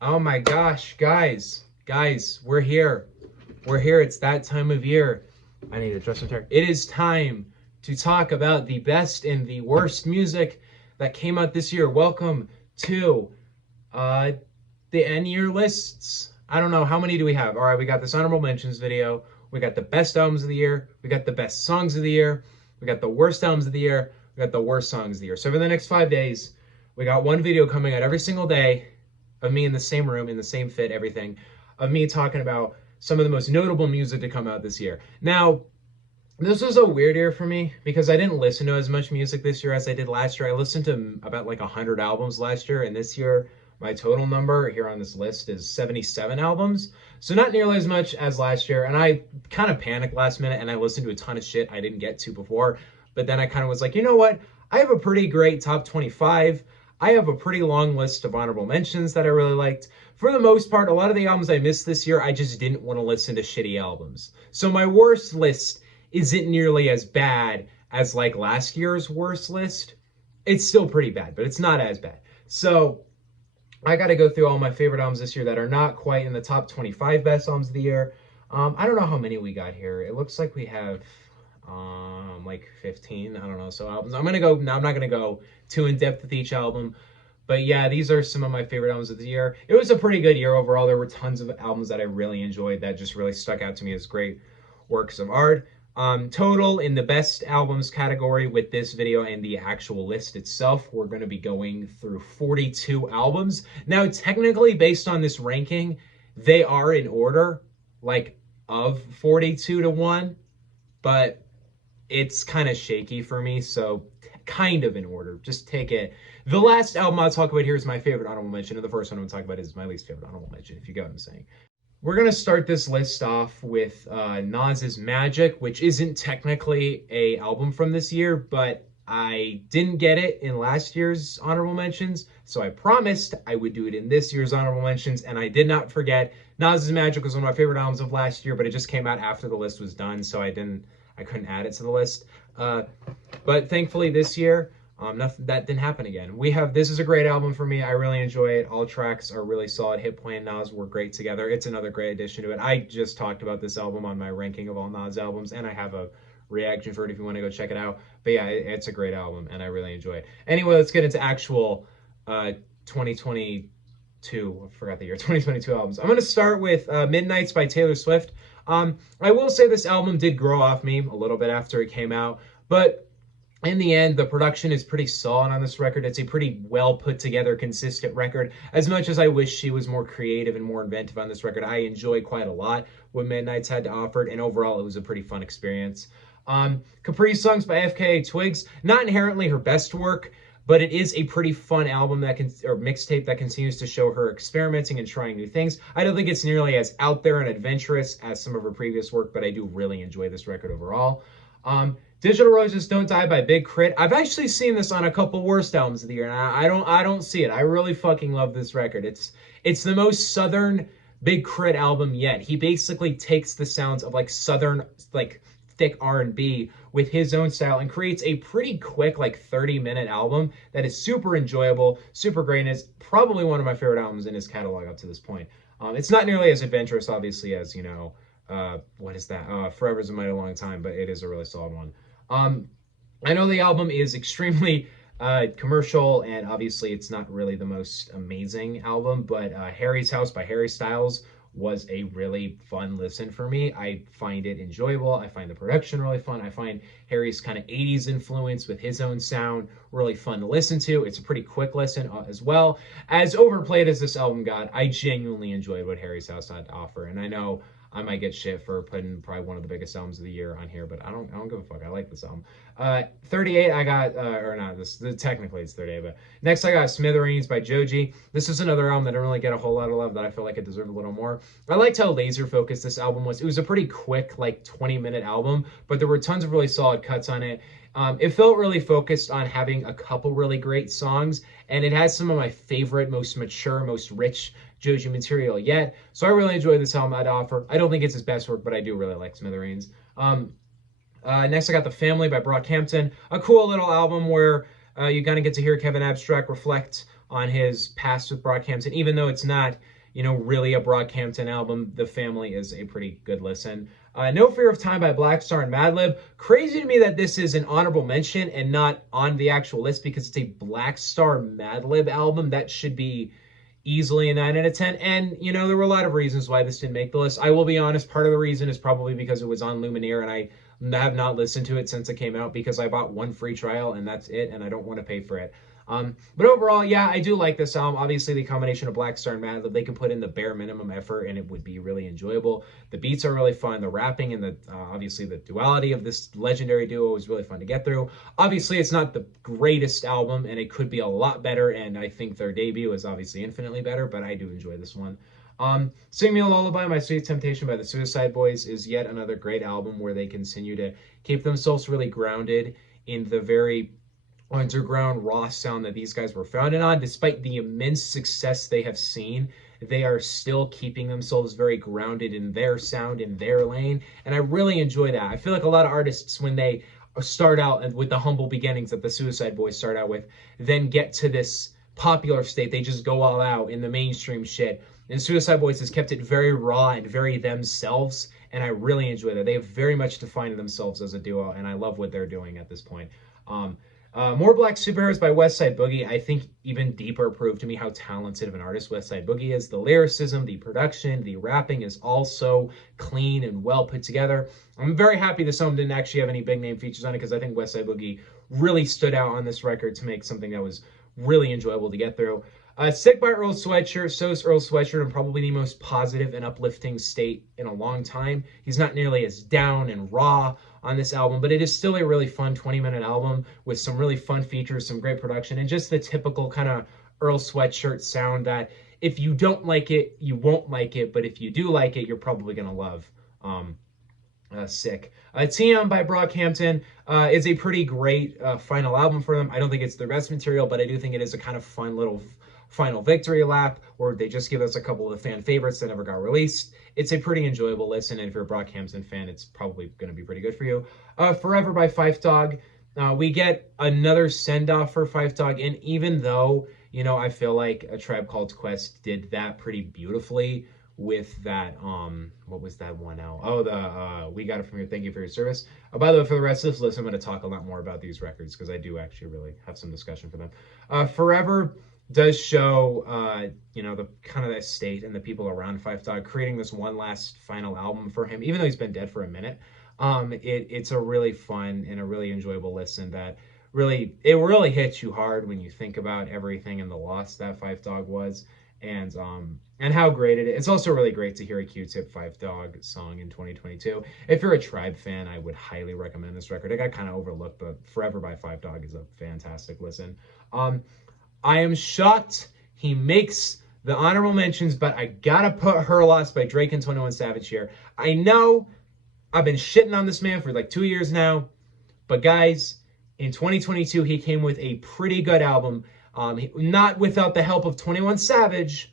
Oh my gosh, guys, we're here. We're here. It's that time of year. I need to dress some hair. It is time to talk about the best and the worst music that came out this year. Welcome to uh the end year lists. I don't know how many do we have. All right, we got this honorable mentions video. We got the best albums of the year. We got the best songs of the year. We got the worst albums of the year. We got the worst songs of the year. So for the next 5 days, we got one video coming out every single day of me in the same room, in the same fit, everything, of me talking about some of the most notable music to come out this year. Now, this was a weird year for me because I didn't listen to as much music this year as I did last year. I listened to about like 100 albums last year, and this year my total number here on this list is 77 albums. So not nearly as much as last year. And I kind of panicked last minute and I listened to a ton of shit I didn't get to before. But then I kind of was like, you know what? I have a pretty great top 25. I have a pretty long list of honorable mentions that I really liked. For the most part, a lot of the albums I missed this year, I just didn't want to listen to shitty albums. So my worst list isn't nearly as bad as like last year's worst list. It's still pretty bad, but it's not as bad. So I got to go through all my favorite albums this year that are not quite in the top 25 best albums of the year. I don't know how many we got here. It looks like we have like 15. I don't know. So albums. I'm gonna go. Now I'm not gonna go too in depth with each album, but yeah, these are some of my favorite albums of the year. It was a pretty good year overall. There were tons of albums that I really enjoyed that just really stuck out to me as great works of art. Total in the best albums category with this video and the actual list itself, we're going to be going through 42 albums. Now, technically, based on this ranking, they are in order, like of 42 to 1, but it's kind of shaky for me, so kind of in order. Just take it. The last album I'll talk about here is my favorite honorable mention, and the first one I'm going to talk about is my least favorite honorable mention, if you get what I'm saying. We're going to start this list off with Nas's Magic, which isn't technically a album from this year, but I didn't get it in last year's honorable mentions, so I promised I would do it in this year's honorable mentions, and I did not forget. Nas's Magic was one of my favorite albums of last year, but it just came out after the list was done, so I couldn't add it to the list. But thankfully this year, nothing that didn't happen again. This is a great album for me. I really enjoy it. All tracks are really solid. Hit Play and Nas were great together. It's another great addition to it. I just talked about this album on my ranking of all Nas albums, and I have a reaction for it if you want to go check it out. But yeah, it's a great album, and I really enjoy it. Anyway, let's get into actual 2022. I forgot the year. 2022 albums. I'm going to start with Midnights by Taylor Swift. I will say this album did grow off me a little bit after it came out, but in the end, the production is pretty solid on this record. It's a pretty well put together, consistent record. As much as I wish she was more creative and more inventive on this record, I enjoy quite a lot what Midnights had to offer, and overall, it was a pretty fun experience. Capri Songs by FKA Twigs, not inherently her best work, but it is a pretty fun album or mixtape that continues to show her experimenting and trying new things. I don't think it's nearly as out there and adventurous as some of her previous work, but I do really enjoy this record overall. Digital Roses Don't Die by Big Crit. I've actually seen this on a couple worst albums of the year, and I don't see it. I really fucking love this record. It's the most southern Big Crit album yet. He basically takes the sounds of like southern, like thick R&B with his own style and creates a pretty quick, like 30-minute album that is super enjoyable, super great, and is probably one of my favorite albums in his catalog up to this point. It's not nearly as adventurous, obviously, as, what is that? Forever's a Mighty Long Time, but it is a really solid one. I know the album is extremely commercial, and obviously it's not really the most amazing album, but Harry's House by Harry Styles was a really fun listen for me. I find it enjoyable. I find the production really fun. I find Harry's kind of 80s influence with his own sound really fun to listen to. It's a pretty quick listen as well. As overplayed as this album got, I genuinely enjoyed what Harry's House had to offer, and I know I might get shit for putting probably one of the biggest albums of the year on here, but I don't give a fuck. I like this album. 38, I got, or not, technically it's 38, but next I got Smithereens by Joji. This is another album that I don't really get a whole lot of love, that I feel like it deserved a little more. I liked how laser focused this album was. It was a pretty quick, like 20-minute album, but there were tons of really solid cuts on it. It felt really focused on having a couple really great songs, and it has some of my favorite, most mature, most rich Joji material yet. So I really enjoyed this album I'd offer. I don't think it's his best work, but I do really like Smithereens. Next, I got The Family by Brockhampton. A cool little album where you kind of get to hear Kevin Abstract reflect on his past with Brockhampton, even though it's not, you know, really a Brockhampton album. The Family is a pretty good listen. No Fear of Time by Black Star and Madlib. Crazy to me that this is an honorable mention and not on the actual list because it's a Black Star Madlib album. That should be easily a 9 out of 10. And, you know, there were a lot of reasons why this didn't make the list. I will be honest, part of the reason is probably because it was on Lumineer and I have not listened to it since it came out because I bought one free trial and that's it, and I don't want to pay for it. But overall, yeah, I do like this album. Obviously, the combination of Black Star and Madlib, they can put in the bare minimum effort and it would be really enjoyable. The beats are really fun. The rapping and the obviously the duality of this legendary duo is really fun to get through. Obviously, it's not the greatest album and it could be a lot better, and I think their debut is obviously infinitely better, but I do enjoy this one. Sing Me a Lullaby, My Sweet Temptation by the Suicide Boys is yet another great album where they continue to keep themselves really grounded in the very underground raw sound that these guys were founded on. Despite the immense success they have seen, they are still keeping themselves very grounded in their sound, in their lane, and I really enjoy that. I feel like a lot of artists, when they start out with the humble beginnings that the Suicide Boys start out with, then get to this popular state, they just go all out in the mainstream shit. And Suicide Boys has kept it very raw and very themselves, and I really enjoy that. They have very much defined themselves as a duo, and I love what they're doing at this point. More Black Superheroes by Westside Boogie, I think even deeper proved to me how talented of an artist Westside Boogie is. The lyricism, the production, the rapping is also clean and well put together. I'm very happy this album didn't actually have any big name features on it because I think Westside Boogie really stood out on this record to make something that was really enjoyable to get through. Sick by Earl Sweatshirt. So is Earl Sweatshirt in probably the most positive and uplifting state in a long time. He's not nearly as down and raw on this album, but it is still a really fun 20-minute album with some really fun features, some great production, and just the typical kind of Earl Sweatshirt sound that if you don't like it, you won't like it, but if you do like it, you're probably going to love. Sick. TM by Brockhampton is a pretty great final album for them. I don't think it's their best material, but I do think it is a kind of fun little final victory lap, or they just give us a couple of the fan favorites that never got released. It's a pretty enjoyable listen, and if you're a Brockhampton fan, it's probably going to be pretty good for you. Forever by Phife Dawg. We get another send-off for Phife Dawg, and even though, you know, I feel like A Tribe Called Quest did that pretty beautifully with that, what was that one out? Oh, the We Got It From Here, Thank You For Your Service. By the way, for the rest of this list, I'm going to talk a lot more about these records because I do actually really have some discussion for them. Forever does show, you know, the kind of that state and the people around Phife Dawg creating this one last final album for him, even though he's been dead for a minute. It's a really fun and a really enjoyable listen that really hits you hard when you think about everything and the loss that Phife Dawg was, and how great it is. It's also really great to hear a Q-Tip Phife Dawg song in 2022. If you're a Tribe fan, I would highly recommend this record. It got kind of overlooked, but Forever by Phife Dawg is a fantastic listen. I am shocked he makes the honorable mentions, but I gotta put Her Loss by Drake and 21 Savage here. I know I've been shitting on this man for like 2 years now, but guys, in 2022, he came with a pretty good album. Not without the help of 21 Savage,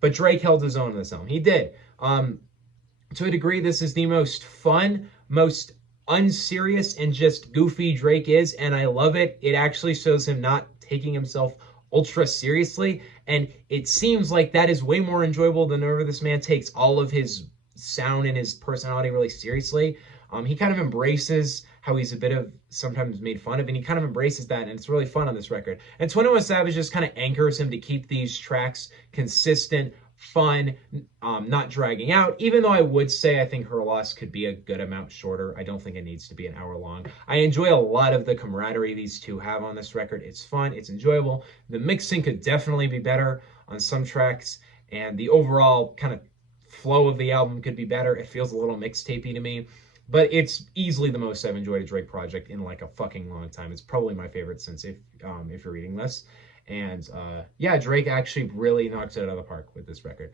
but Drake held his own on this album. He did. To a degree, this is the most fun, most unserious, and just goofy Drake is, and I love it. It actually shows him not taking himself ultra seriously, and it seems like that is way more enjoyable than whenever this man takes all of his sound and his personality really seriously. He kind of embraces how he's a bit of sometimes made fun of, and he kind of embraces that, and it's really fun on this record. And 21 Savage just kind of anchors him to keep these tracks consistent, fun, not dragging out, even though I would say I think Her Loss could be a good amount shorter. I don't think it needs to be an hour long. I enjoy a lot of the camaraderie these two have on this record. It's fun, it's enjoyable. The mixing could definitely be better on some tracks, and the overall kind of flow of the album could be better. It feels a little mixtapey to me, but it's easily the most I've enjoyed a Drake project in like a fucking long time. It's probably my favorite since if you're reading this. And yeah, Drake actually really knocks it out of the park with this record.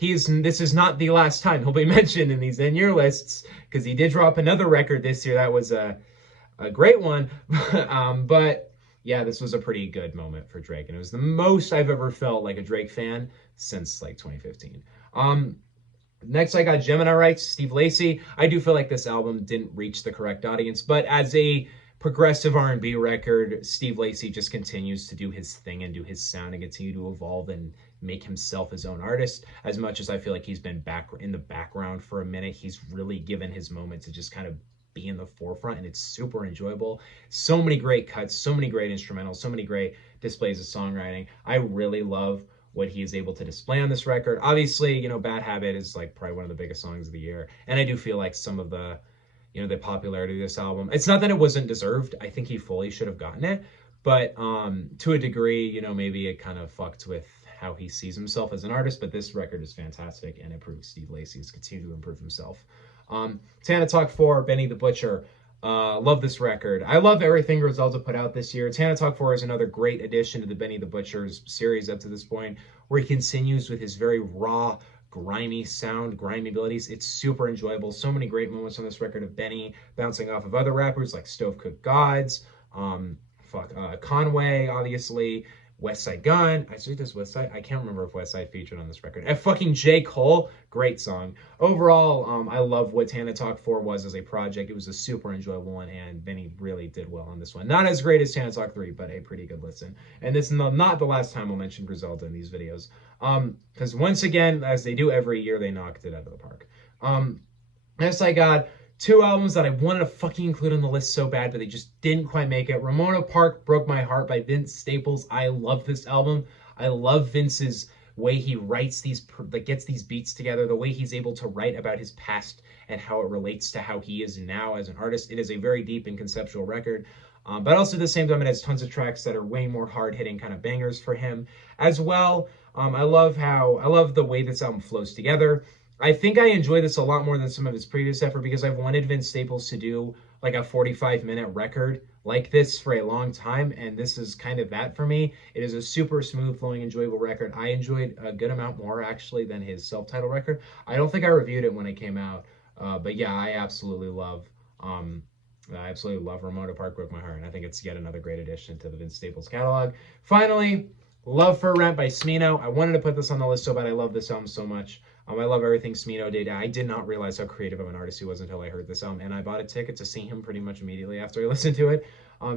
This is not the last time he'll be mentioned in these in-year lists, because he did drop another record this year that was a great one. But yeah, this was a pretty good moment for Drake, and it was the most I've ever felt like a Drake fan since like 2015. Next, I got Gemini Rights, Steve Lacy. I do feel like this album didn't reach the correct audience, but as a progressive R&B record. Steve Lacy just continues to do his thing and do his sound and continue to evolve and make himself his own artist. As much as I feel like he's been back in the background for a minute, he's really given his moment to just kind of be in the forefront, and it's super enjoyable. So many great cuts, so many great instrumentals, so many great displays of songwriting. I really love what he is able to display on this record. Obviously, you know, Bad Habit is like probably one of the biggest songs of the year, and I do feel like some of the, you know, the popularity of this album, it's not that it wasn't deserved. I think he fully should have gotten it, but to a degree, you know, maybe it kind of fucked with how he sees himself as an artist. But this record is fantastic, and it proves Steve Lacy has continued to improve himself. Tana Talk 4, Benny the Butcher. Love this record. I love everything Griselda put out this year. Tana Talk 4 is another great addition to the Benny the Butcher's series up to this point, where he continues with his very raw, grimy sound, grimy abilities. It's super enjoyable. So many great moments on this record of Benny bouncing off of other rappers like Stovecooked Gods, Conway, obviously, Westside Gunn. I see this Westside. I can't remember if Westside featured on this record. And fucking J. Cole, great song. Overall, I love what Tana Talk 4 was as a project. It was a super enjoyable one, and Benny really did well on this one. Not as great as Tana Talk 3, but a pretty good listen. And this is not the last time I'll mention Griselda in these videos. Because once again, as they do every year, they knocked it out of the park. Next, I got two albums that I wanted to fucking include on the list so bad, but they just didn't quite make it. Ramona Park Broke My Heart by Vince Staples. I love this album. I love Vince's way he writes these, like, gets these beats together, the way he's able to write about his past and how it relates to how he is now as an artist. It is a very deep and conceptual record. But also at the same time, it has tons of tracks that are way more hard-hitting kind of bangers for him as well. I love the way this album flows together. I think I enjoy this a lot more than some of his previous effort, because I've wanted Vince Staples to do like a 45-minute record like this for a long time, and this is kind of that for me. It is a super smooth flowing, enjoyable record. I enjoyed a good amount more actually than his self-titled record. I don't think I reviewed it when it came out, but yeah, I absolutely love Ramona Park Broke My Heart, and I think it's yet another great addition to the Vince Staples catalog. Finally, Love for Rent by Smino. I wanted to put this on the list so bad. I love this album so much. I love everything Smino did. I did not realize how creative of an artist he was until I heard this album, and I bought a ticket to see him pretty much immediately after I listened to it.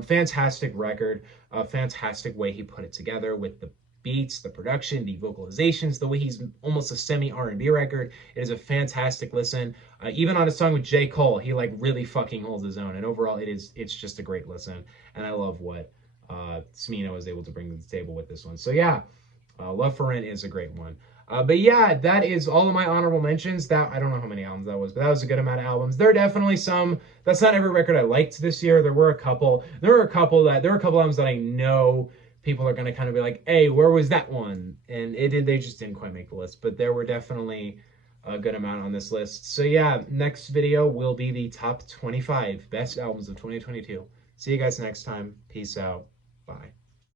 Fantastic record, fantastic way he put it together with the beats, the production, the vocalizations, the way he's almost a semi-R&B record. It is a fantastic listen. Even on a song with J. Cole, he like really fucking holds his own, and overall it's just a great listen, and I love what Smino was able to bring to the table with this one. So yeah, Love for Rent is a great one. But yeah, that is all of my honorable mentions. That I don't know how many albums that was, but that was a good amount of albums. There are definitely some. That's not every record I liked this year. There were a couple. There were a couple albums that I know people are gonna kind of be like, "Hey, where was that one?" And they just didn't quite make the list. But there were definitely a good amount on this list. So yeah, next video will be the top 25 best albums of 2022. See you guys next time. Peace out. Bye.